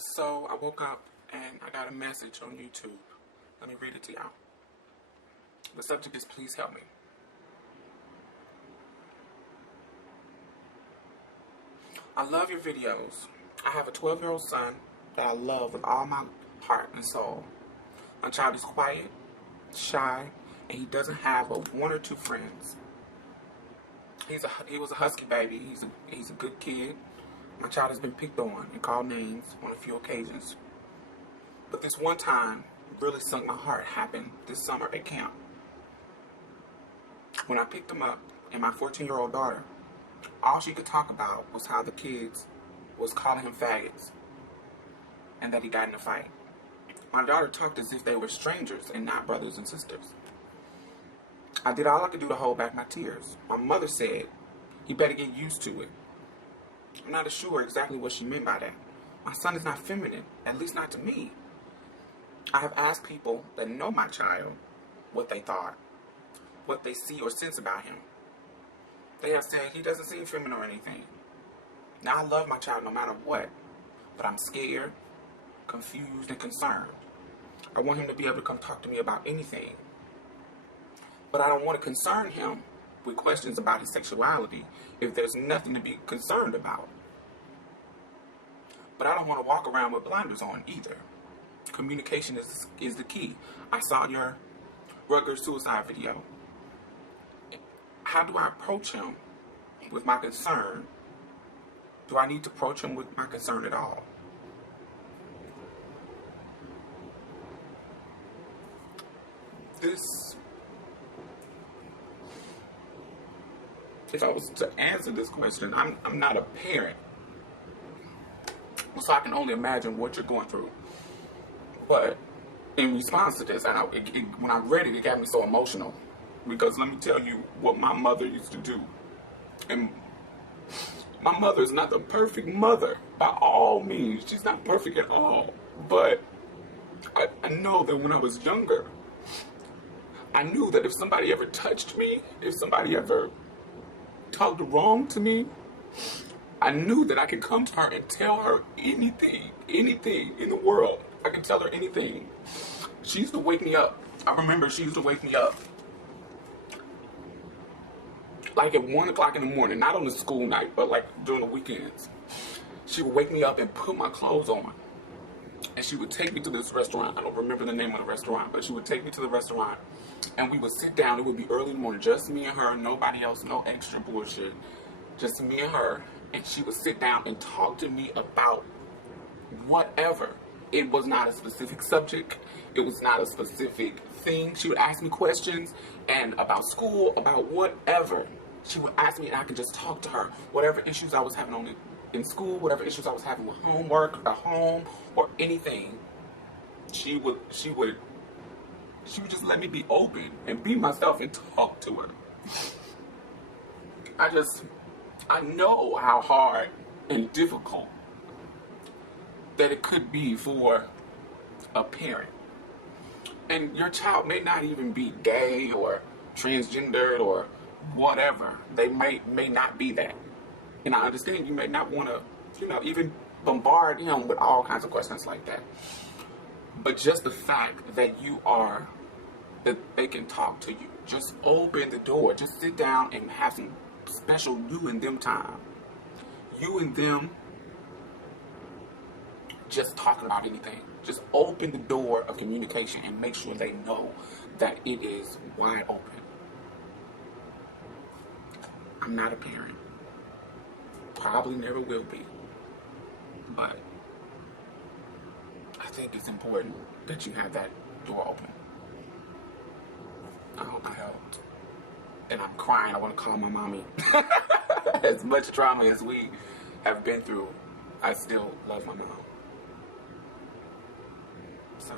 So I woke up and I got a message on YouTube. Let me read it to y'all. The subject is please help me. I love your videos. I have a 12-year-old son that I love with all my heart and soul. My child is quiet, shy, and he doesn't have but one or two friends. He was a husky baby. He's a good kid. My child has been picked on and called names on a few occasions. But this one time really sunk my heart happened this summer at camp. When I picked him up and my 14-year-old daughter, all she could talk about was how the kids was calling him faggots and that he got in a fight. My daughter talked as if they were strangers and not brothers and sisters. I did all I could do to hold back my tears. My mother said, "He better get used to it." I'm not sure exactly what she meant by that. My son is not feminine, at least not to me. I have asked people that know my child what they thought, what they see or sense about him. They have said he doesn't seem feminine or anything. Now I love my child no matter what, but I'm scared, confused, and concerned. I want him to be able to come talk to me about anything. But I don't want to concern him with questions about his sexuality if there's nothing to be concerned about. But I don't want to walk around with blinders on either. Communication is the key. I saw your Rutgers suicide video. How do I approach him with my concern? Do I need to approach him with my concern at all? If I was to answer this question, I'm not a parent. So I can only imagine what you're going through. But in response to this, and when I read it, it got me so emotional. Because let me tell you what my mother used to do. And my mother is not the perfect mother by all means. She's not perfect at all. But I know that when I was younger, I knew that if somebody ever touched me, if somebody ever talked wrong to me, I knew that I could come to her and tell her anything in the world. I could tell her anything. She used to wake me up. I remember she used to wake me up like at 1 o'clock in the morning, not on the school night, but like during the weekends. She would wake me up and put my clothes on. And she would take me to this restaurant. I don't remember the name of the restaurant, but she would take me to the restaurant and we would sit down. It would be early in the morning, just me and her, nobody else, no extra bullshit. Just me and her. And she would sit down and talk to me about whatever. It was not a specific subject. It was not a specific thing. She would ask me questions and about school, about whatever. She would ask me and I could just talk to her. Whatever issues I was having in school, whatever issues I was having with homework, at home, or anything, she would just let me be open and be myself and talk to her. I know how hard and difficult that it could be for a parent. And your child may not even be gay or transgendered or whatever. They may not be that. And I understand you may not want to, even bombard him with all kinds of questions like that. But just the fact that that they can talk to you, just open the door, just sit down and have some special you and them time. You and them just talking about anything. Just open the door of communication and make sure they know that it is wide open. I'm not a parent. Probably never will be. But I think it's important that you have that door open. I hope I helped. And I'm crying. I want to call my mommy. As much trauma as we have been through, I still love my mom. So